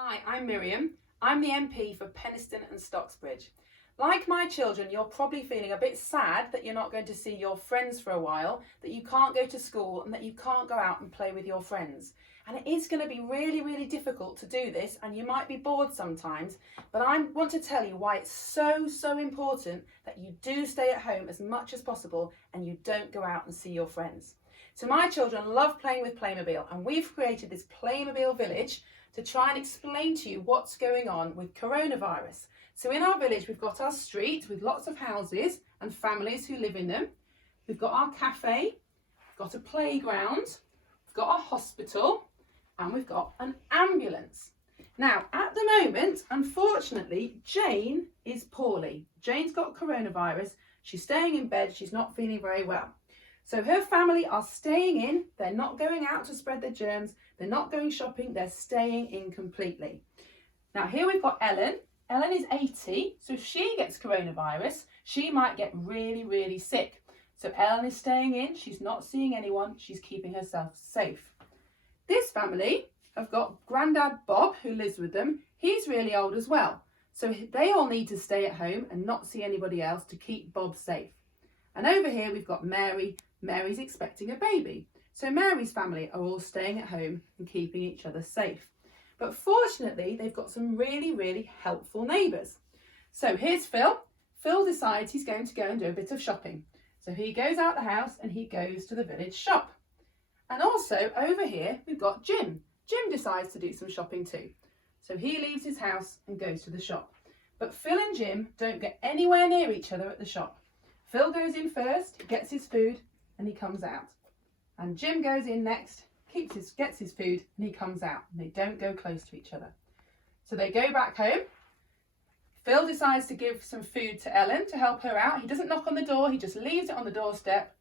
Hi, I'm Miriam. I'm the MP for Penistone and Stocksbridge. Like my children, you're probably feeling a bit sad that you're not going to see your friends for a while, that you can't go to school and that you can't go out and play with your friends. And it is going to be really, really difficult to do this and you might be bored sometimes, but I want to tell you why it's so important that you do stay at home as much as possible and you don't go out and see your friends. So my children love playing with Playmobil and we've created this Playmobil village to try and explain to you what's going on with coronavirus. So in our village, we've got our street with lots of houses and families who live in them. We've got our cafe, we've got a playground, we've got a hospital, and we've got an ambulance. Now, at the moment, unfortunately, Jane is poorly. Jane's got coronavirus. She's staying in bed. She's not feeling very well. So her family are staying in. They're not going out to spread the germs. They're not going shopping. They're staying in completely. Now, here we've got Ellen. Ellen is 80, so if she gets coronavirus, she might get really, really sick. So Ellen is staying in. She's not seeing anyone. She's keeping herself safe. This family have got Grandad Bob, who lives with them. He's really old as well. So they all need to stay at home and not see anybody else to keep Bob safe. And over here, we've got Mary. Mary's expecting a baby. So Mary's family are all staying at home and keeping each other safe. But fortunately, they've got some really, really helpful neighbours. So here's Phil. Phil decides he's going to go and do a bit of shopping. So he goes out the house and he goes to the village shop. And also over here, we've got Jim. Jim decides to do some shopping too. So he leaves his house and goes to the shop. But Phil and Jim don't get anywhere near each other at the shop. Phil goes in first, gets his food, and he comes out. And Jim goes in next, gets his food, and he comes out. And they don't go close to each other. So they go back home. Phil decides to give some food to Ellen to help her out. He doesn't knock on the door, he just leaves it on the doorstep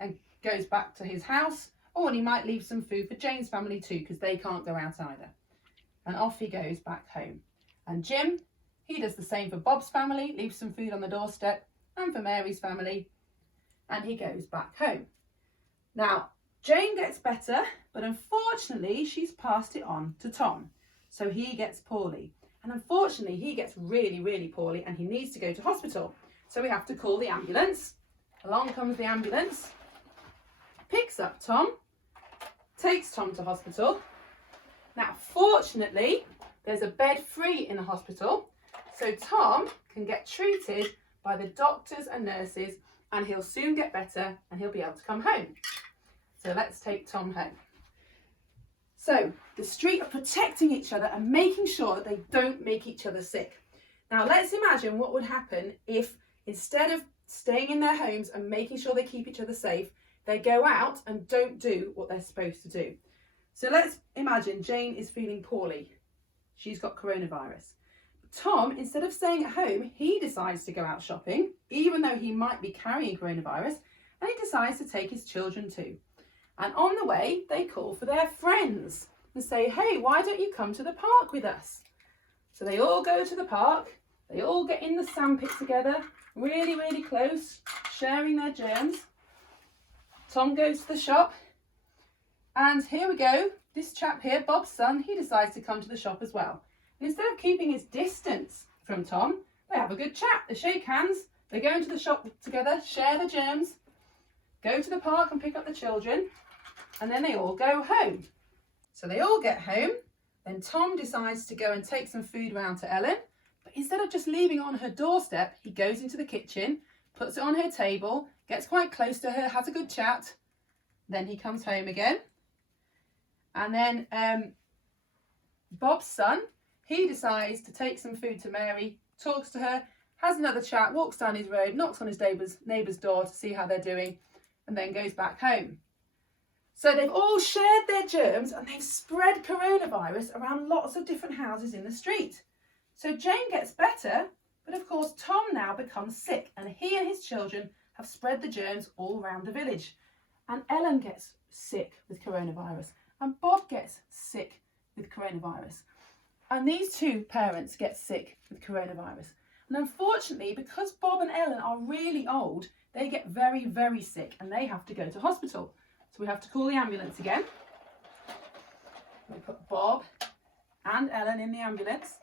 and goes back to his house. Oh, and he might leave some food for Jane's family too, because they can't go out either. And off he goes back home. And Jim, he does the same for Bob's family, leaves some food on the doorstep, and for Mary's family, and he goes back home. Now, Jane gets better, but unfortunately, she's passed it on to Tom. So he gets poorly. And unfortunately, he gets really, really poorly and he needs to go to hospital. So we have to call the ambulance. Along comes the ambulance, picks up Tom, takes Tom to hospital. Now, fortunately, there's a bed free in the hospital. So Tom can get treated by the doctors and nurses and he'll soon get better and he'll be able to come home. So let's take Tom home. So the street are protecting each other and making sure that they don't make each other sick. Now let's imagine what would happen if instead of staying in their homes and making sure they keep each other safe, they go out and don't do what they're supposed to do. So let's imagine Jane is feeling poorly. She's got coronavirus. Tom, instead of staying at home, he decides to go out shopping, even though he might be carrying coronavirus, and he decides to take his children too. And on the way, they call for their friends and say, hey, why don't you come to the park with us? So they all go to the park, they all get in the sandpit together, really, really close, sharing their germs. Tom goes to the shop, and here we go, this chap here, Bob's son, he decides to come to the shop as well. Instead of keeping his distance from Tom, they have a good chat. They shake hands, they go into the shop together, share the germs, go to the park and pick up the children, and then they all go home. So they all get home, then Tom decides to go and take some food round to Ellen, but instead of just leaving it on her doorstep, he goes into the kitchen, puts it on her table, gets quite close to her, has a good chat, then he comes home again. And then Bob's son, he decides to take some food to Mary, talks to her, has another chat, walks down his road, knocks on his neighbour's door to see how they're doing, and then goes back home. So they've all shared their germs and they've spread coronavirus around lots of different houses in the street. So Jane gets better, but of course Tom now becomes sick and he and his children have spread the germs all around the village. And Ellen gets sick with coronavirus and Bob gets sick with coronavirus. And these two parents get sick with coronavirus. And unfortunately, because Bob and Ellen are really old, they get very, very sick and they have to go to hospital. So we have to call the ambulance again. We put Bob and Ellen in the ambulance,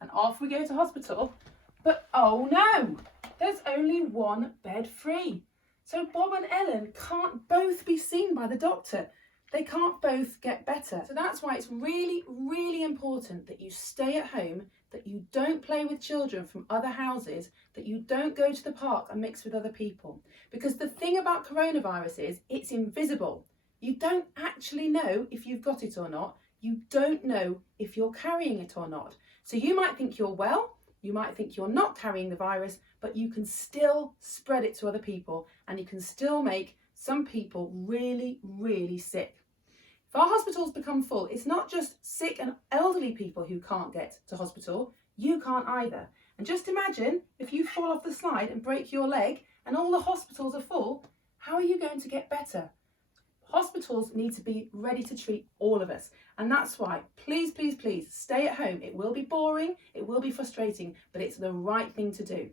and off we go to hospital. But oh no, there's only one bed free. So Bob and Ellen can't both be seen by the doctor. They can't both get better. So that's why it's really, really important that you stay at home, that you don't play with children from other houses, that you don't go to the park and mix with other people. Because the thing about coronavirus is it's invisible. You don't actually know if you've got it or not. You don't know if you're carrying it or not. So you might think you're well, you might think you're not carrying the virus, but you can still spread it to other people and you can still make some people really, really sick. If our hospitals become full, it's not just sick and elderly people who can't get to hospital, you can't either. And just imagine if you fall off the slide and break your leg and all the hospitals are full, how are you going to get better? Hospitals need to be ready to treat all of us. And that's why, please, please, please stay at home. It will be boring, it will be frustrating, but it's the right thing to do.